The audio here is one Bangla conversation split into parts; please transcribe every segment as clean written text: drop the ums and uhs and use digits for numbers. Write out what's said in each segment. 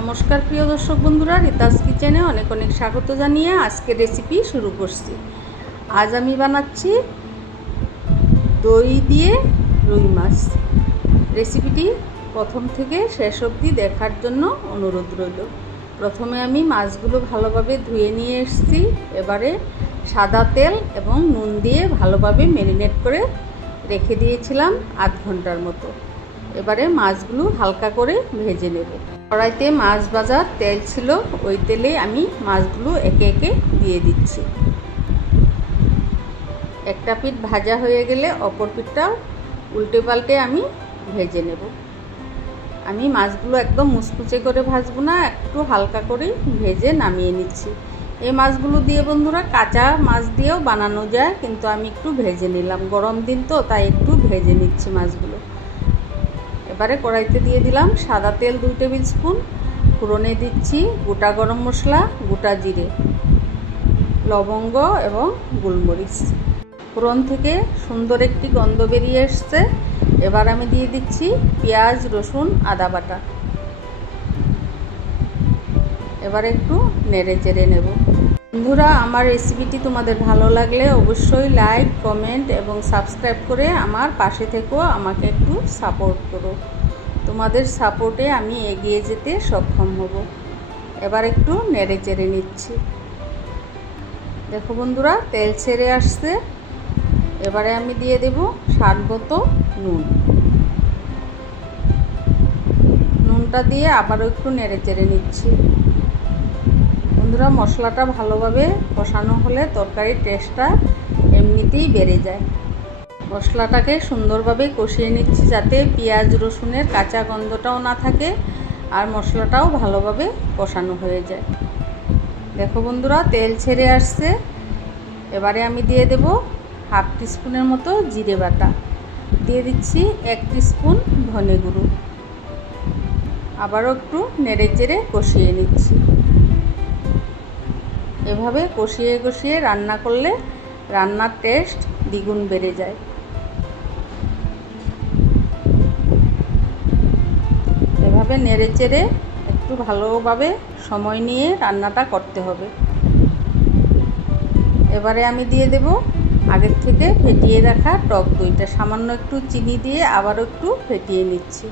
नमस्कार प्रिय दर्शक बंधुरा रीतास किचेने अनेक अनेक स्वागत जानिए आज के रेसिपि शुरू करছি। आज आमी बानाচ্ছি दई दिए रुई माछ। रेसिपिटी प्रथम থেকে শেষ অবধি দেখার জন্য অনুরোধ রইল। প্রথমে আমি মাছগুলো ভালোভাবে ধুয়ে নিয়ে এসেছি। এবারে সাদা তেল এবং নুন দিয়ে ভালোভাবে ম্যারিনেট করে রেখে দিয়েছিলাম আধ ঘন্টার মতো। এবারে মাছগুলো হালকা করে ভেজে নেব। কড়াইতে মাছ ভাজার তেল ছিল, ওই তেলে আমি মাছগুলো একে একে দিয়ে দিচ্ছি। একটা পিঠ ভাজা হয়ে গেলে অপর পিঠটাও উল্টে পাল্টে আমি ভেজে নেব। আমি মাছগুলো একদম মুচমুচে করে ভাজবো না, একটু হালকা করে ভেজে নামিয়ে নিচ্ছি। এই মাছগুলো দিয়ে বন্ধুরা কাঁচা মাছ দিয়েও বানানো যায়, কিন্তু আমি একটু ভেজে নিলাম, গরম দিন তো তাই একটু ভেজে নিচ্ছি মাছগুলো। এবারে কড়াইতে দিয়ে দিলাম সাদা তেল 2 টেবিল স্পুন, ফোড়নে দিচ্ছি গোটা গরম মশলা, গোটা জিরে, লবঙ্গ এবং গোলমরিচ। ফোড়ন থেকে সুন্দর একটি গন্ধ বেরিয়ে এসছে। এবার আমি দিয়ে দিচ্ছি পেঁয়াজ, রসুন, আদা বাটা। এবার একটু নেড়ে চেড়ে নেব। বন্ধুরা, আমার রেসিপিটি তোমাদের ভালো লাগলে অবশ্যই লাইক, কমেন্ট এবং সাবস্ক্রাইব করে আমার পাশে থেকো, আমাকে একটু সাপোর্ট করো। তোমাদের সাপোর্টে আমি এগিয়ে যেতে সক্ষম হব। এবার একটু নেড়ে চেড়ে নিচ্ছি। দেখো বন্ধুরা, তেল ছেড়ে আসছে। এবারে আমি দিয়ে দেব স্বাদ মতো নুন। নুনটা দিয়ে আবারও একটু নেড়ে চেড়ে নিচ্ছি। বন্ধুরা, মশলাটা ভালোভাবে কষানো হলে তরকারির টেস্টটা এমনিতেই বেড়ে যায়। মশলাটাকে সুন্দরভাবে কষিয়ে নিচ্ছি যাতে পেঁয়াজ রসুনের কাঁচা গন্ধটাও না থাকে আর মশলাটাও ভালোভাবে কষানো হয়ে যায়। দেখো বন্ধুরা, তেল ছেড়ে আসছে। এবারে আমি দিয়ে দেব হাফ টিস্পুনের মতো জিরে বাটা, দিয়ে দিচ্ছি 1 টিস্পুন ধনে গুঁড়ো। আবারও একটু নেড়ে চেড়ে কষিয়ে নিচ্ছি। এভাবে কষিয়ে কষিয়ে রান্না করলে রান্নার টেস্ট দ্বিগুণ বেড়ে যায়। এভাবে নেড়ে চেড়ে একটু ভালোভাবে সময় নিয়ে রান্নাটা করতে হবে। এবারে আমি দিয়ে দেব আগের থেকে ফেটিয়ে রাখা টক দইটা, সামান্য একটু চিনি দিয়ে আবারও একটু ফেটিয়ে নিচ্ছি।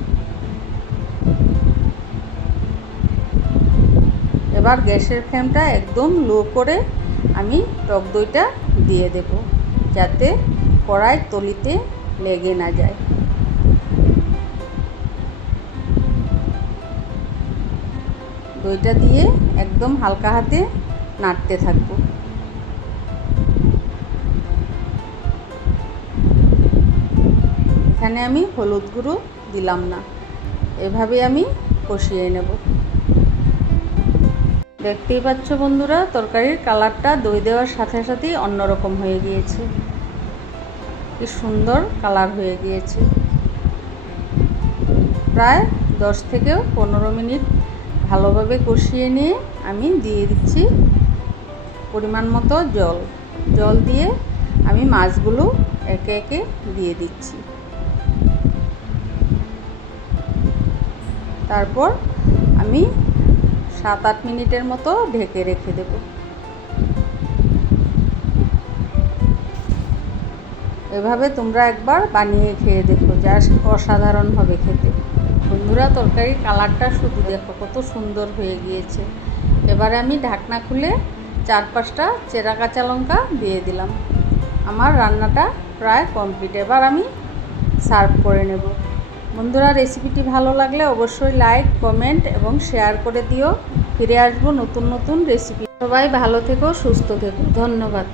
এবার গ্যাসের ফ্লেমটা একদম লো করে আমি টক দইটা দিয়ে দেব যাতে কড়াই তলিতে লেগে না যায়। দইটা দিয়ে একদম হালকা হাতে নাড়তে থাকবো। এখানে আমি হলুদ গুঁড়ো দিলাম না, এভাবে আমি কষিয়ে নেব। দেখতেই পাচ্ছ বন্ধুরা, তরকারির কালারটা দই দেওয়ার সাথে সাথেই অন্যরকম হয়ে গিয়েছে। কি সুন্দর কালার হয়ে গিয়েছে। প্রায় 10 থেকে 15 মিনিট ভালোভাবে কষিয়ে নিয়ে আমি দিয়ে দিচ্ছি পরিমাণ মতো জল। জল দিয়ে আমি মাছগুলো একে একে দিয়ে দিচ্ছি। তারপর আমি 7-8 মিনিটের মতো ঢেকে রেখে দেব। এভাবে তোমরা একবার বানিয়ে খেয়ে দেখো, জাস্ট অসাধারণ হবে খেতে। বন্ধুরা, তরকারির কালারটা শুধু দেখো কত সুন্দর হয়ে গিয়েছে। এবারে আমি ঢাকনা খুলে 4-5টা চেরা কাঁচা লঙ্কা দিয়ে দিলাম। আমার রান্নাটা প্রায় কমপ্লিট। এবার আমি সার্ভ করে নেব। বন্ধুরা, রেসিপিটি ভালো লাগলে অবশ্যই লাইক, কমেন্ট এবং শেয়ার করে দিও। ফিরে আসবো নতুন নতুন রেসিপি। সবাই ভালো থেকো, সুস্থ থেকো। ধন্যবাদ।